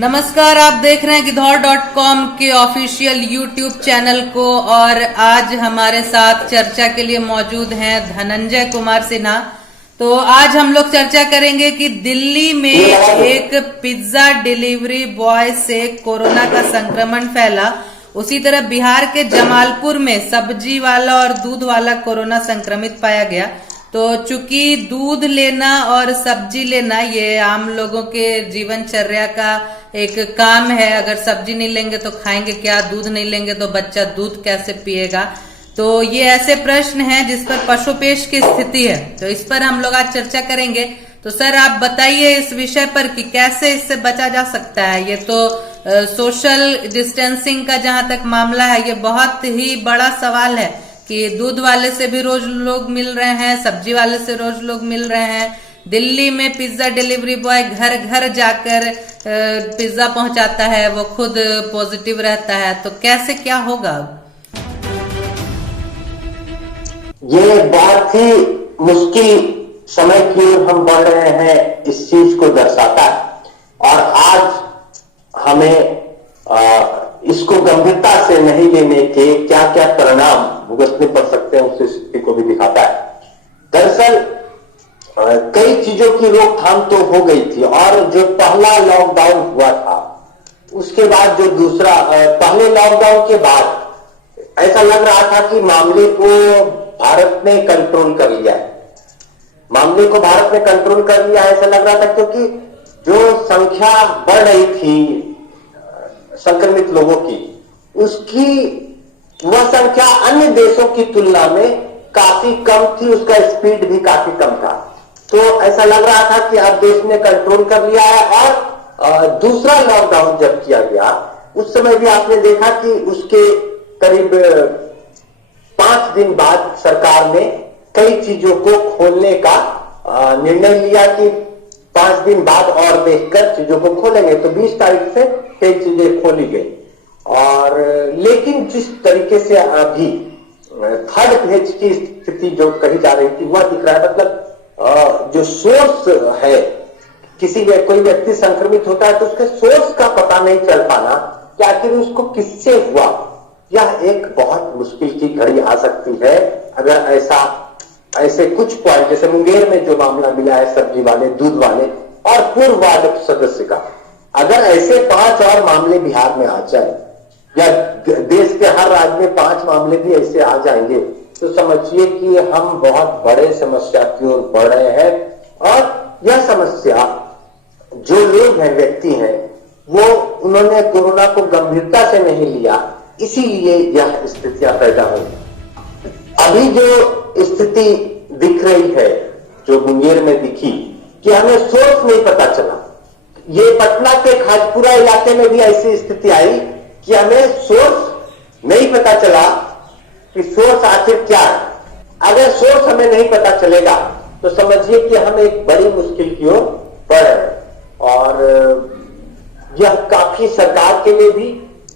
नमस्कार, आप देख रहे हैं गिद्धौर.com के ऑफिशियल यूट्यूब चैनल को। और आज हमारे साथ चर्चा के लिए मौजूद हैं धनंजय कुमार सिन्हा। तो आज हम लोग चर्चा करेंगे कि दिल्ली में एक पिज्जा डिलीवरी बॉय से कोरोना का संक्रमण फैला, उसी तरह बिहार के जमालपुर में सब्जी वाला और दूध वाला कोरोना संक्रमित पाया गया। तो चूंकि दूध लेना और सब्जी लेना ये आम लोगों के जीवनचर्या का एक काम है। अगर सब्जी नहीं लेंगे तो खाएंगे क्या, दूध नहीं लेंगे तो बच्चा दूध कैसे पिएगा। तो ये ऐसे प्रश्न हैं जिस पर पशुपेश की स्थिति है, तो इस पर हम लोग आज चर्चा करेंगे। तो सर आप बताइए इस विषय पर कि कैसे इससे बचा जा सकता है। ये तो सोशल डिस्टेंसिंग का जहां तक मामला है, ये बहुत ही बड़ा सवाल है कि दूध वाले से भी रोज लोग मिल रहे हैं, सब्जी वाले से रोज लोग मिल रहे हैं। दिल्ली में पिज्जा डिलीवरी बॉय घर घर जाकर पिज्जा पहुंचाता है, वो खुद पॉजिटिव रहता है। तो कैसे क्या होगा? ये बहुत ही मुश्किल समय की ओर हम बढ़ रहे हैं, इस चीज को दर्शाता है। और आज हमें इसको गंभीरता से नहीं लेने के क्या क्या परिणाम भुगतने पड़ सकते हैं, उस स्थिति को भी दिखाता है। दरअसल कई चीजों की रोकथाम तो हो गई थी, और जो पहला लॉकडाउन हुआ था उसके बाद जो दूसरा, पहले लॉकडाउन के बाद ऐसा लग रहा था कि मामले को भारत ने कंट्रोल कर लिया है। मामले को भारत ने कंट्रोल कर लिया है ऐसा लग रहा था, क्योंकि जो संख्या बढ़ रही थी संक्रमित लोगों की, उसकी वह संख्या अन्य देशों की तुलना में काफी कम थी, उसका स्पीड भी काफी कम था। तो ऐसा लग रहा था कि अब देश ने कंट्रोल कर लिया है। और दूसरा लॉकडाउन जब किया गया उस समय भी आपने देखा कि उसके करीब 5 दिन बाद सरकार ने कई चीजों को खोलने का निर्णय लिया कि 5 दिन बाद और देखकर चीजों को खोलेंगे। तो 20 तारीख से कई चीजें खोली गई। और लेकिन जिस तरीके से अभी थर्ड फेज की स्थिति जो कही जा रही थी वह दिख रहा है। मतलब जो सोर्स है, किसी में कोई व्यक्ति संक्रमित होता है तो उसके सोर्स का पता नहीं चल पाना कि आखिर उसको किससे हुआ, यह एक बहुत मुश्किल की घड़ी आ सकती है। अगर ऐसे कुछ पॉइंट, जैसे मुंगेर में जो मामला मिला है सब्जी वाले, दूध वाले और पूर्व वार्ड सदस्य का, अगर ऐसे 5 और मामले बिहार में आ जाए, या देश के हर राज्य में 5 मामले भी ऐसे आ जाएंगे, तो समझिए कि हम बहुत बड़े समस्या की ओर बढ़ रहे हैं। और यह समस्या जो लोग हैं, व्यक्ति हैं, वो उन्होंने कोरोना को गंभीरता से नहीं लिया, इसीलिए यह स्थितियां पैदा हुई। अभी जो स्थिति दिख रही है, जो मुंगेर में दिखी, कि हमें सोर्स नहीं पता चला। ये पटना के खाजपुरा इलाके में भी ऐसी स्थिति आई कि हमें सोर्स नहीं पता चला कि सोर्स आखिर क्या है। अगर सोर्स हमें नहीं पता चलेगा तो समझिए कि हम एक बड़ी मुश्किल की ओर बढ़ रहे हैं। और यह काफी सरकार के लिए भी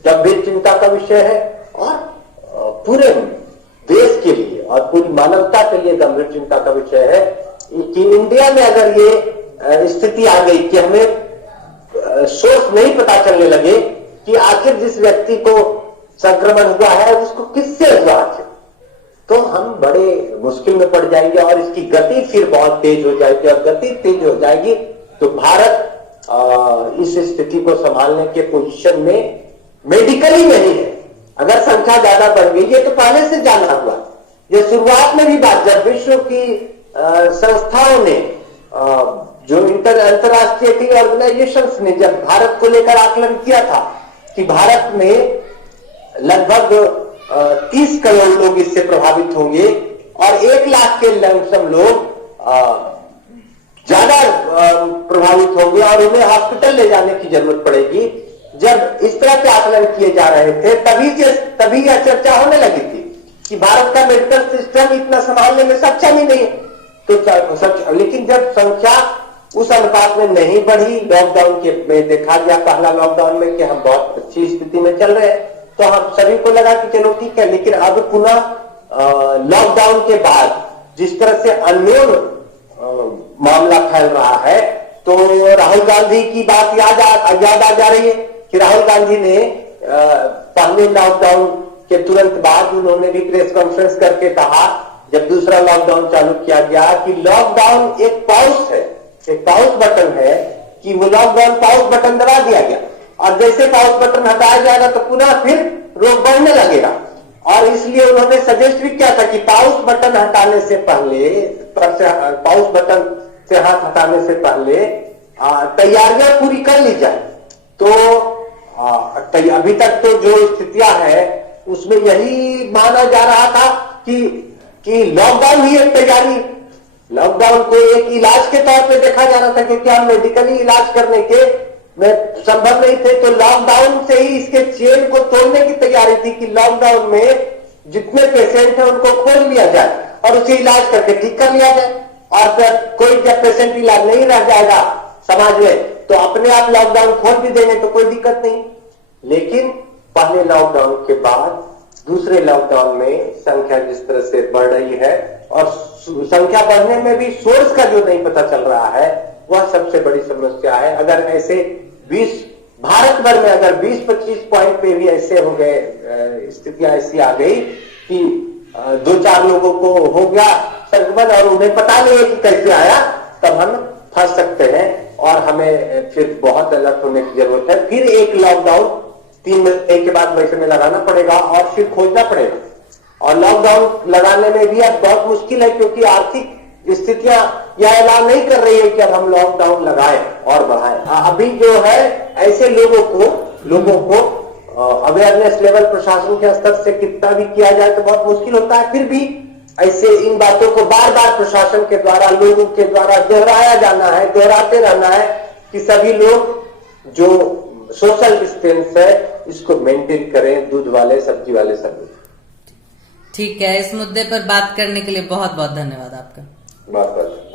गंभीर चिंता का विषय है, और पूरे देश के लिए और पूरी मानवता के लिए गंभीर चिंता का विषय है कि इंडिया में अगर ये स्थिति आ गई कि हमें सोर्स नहीं पता चलने लगे कि आखिर जिस व्यक्ति को संक्रमण हुआ है उसको किससे हुआ आखिर, तो हम बड़े मुश्किल में पड़ जाएंगे। और इसकी गति फिर बहुत तेज हो जाएगी, और गति तेज हो जाएगी तो भारत इस स्थिति को संभालने के पोजीशन में मेडिकली नहीं है। अगर संख्या ज्यादा बढ़ गई है तो पहले से जाना हुआ। ये शुरुआत में भी बात, जब विश्व की संस्थाओं ने, जो अंतरराष्ट्रीय ऑर्गेनाइजेशंस ने जब भारत को लेकर आकलन किया था कि भारत में लगभग 30 करोड़ लोग इससे प्रभावित होंगे और 1 लाख के लमसम लोग ज्यादा प्रभावित होंगे और उन्हें हॉस्पिटल ले जाने की जरूरत पड़ेगी। जब इस तरह के आकलन किए जा रहे थे तभी यह चर्चा होने लगी थी कि भारत का मेडिकल सिस्टम इतना संभालने में सक्षम ही नहीं। तो लेकिन जब संख्या उस अनुपात में नहीं बढ़ी, लॉकडाउन के में देखा गया पहला लॉकडाउन में कि हम बहुत अच्छी स्थिति में चल रहे हैं, तो हम सभी को लगा कि चलो ठीक है। लेकिन अब पुनः लॉकडाउन के बाद जिस तरह से अननोन मामला फैल रहा है, तो राहुल गांधी की बात याद आ जा रही है कि राहुल गांधी ने पहले लॉकडाउन के तुरंत बाद उन्होंने भी प्रेस कॉन्फ्रेंस करके कहा, जब दूसरा लॉकडाउन चालू किया गया, कि लॉकडाउन एक पॉज है, एक पॉज बटन है, कि वो लॉकडाउन पॉज बटन दबा दिया गया और जैसे पॉज बटन हटाया जाएगा तो पुनः फिर रोग बढ़ने लगेगा। और इसलिए उन्होंने सजेस्ट भी किया था कि पॉज बटन हटाने से पहले, पॉज बटन से हाथ हटाने से पहले तैयारियां पूरी कर ली जाए। तो अभी तक तो जो स्थितियां है उसमें यही माना जा रहा था कि लॉकडाउन ही एक तैयारी, लॉकडाउन को एक इलाज के तौर पे देखा जा रहा था कि क्या मेडिकली इलाज करने के में संभव नहीं थे, तो लॉकडाउन से ही इसके चेन को तोड़ने की तैयारी थी कि लॉकडाउन में जितने पेशेंट हैं उनको खोल लिया जाए और उसे इलाज करके ठीक कर लिया जाए, और फिर कोई जब पेशेंट इलाज नहीं रह जाएगा समाज में तो अपने आप लॉकडाउन खोल भी देंगे तो कोई दिक्कत नहीं। लेकिन पहले लॉकडाउन के बाद दूसरे लॉकडाउन में संख्या जिस तरह से बढ़ रही है और संख्या बढ़ने में भी सोर्स का जो नहीं पता चल रहा है, वह सबसे बड़ी समस्या है। अगर ऐसे 20 भारत भर में अगर 20-25 पॉइंट पे भी ऐसे हो गए, स्थितियां ऐसी आ गई कि 2-4 लोगों को हो गया संक्रमण और उन्हें पता नहीं है कि कैसे आया, तब हम फंस सकते हैं और हमें फिर बहुत अलर्ट होने की जरूरत है। फिर एक लॉकडाउन 3 महीने के बाद वैसे में लगाना पड़ेगा और फिर खोजना पड़ेगा। और लॉकडाउन लगाने में भी अब बहुत मुश्किल है क्योंकि आर्थिक स्थितियां यह ऐलान नहीं कर रही है कि अब हम लॉकडाउन लगाएं और बढ़ाएं। अभी जो है ऐसे लोगों को अवेयरनेस लेवल प्रशासन के स्तर से कितना भी किया जाए तो बहुत मुश्किल होता है। फिर भी ऐसे इन बातों को बार बार प्रशासन के द्वारा, लोगों के द्वारा दोहराया जाना है, दोहराते रहना है कि सभी लोग जो सोशल डिस्टेंस है इसको मेंटेन करें, दूध वाले, सब्जी वाले सभी। ठीक है, इस मुद्दे पर बात करने के लिए बहुत बहुत धन्यवाद आपका। बहुत बहुत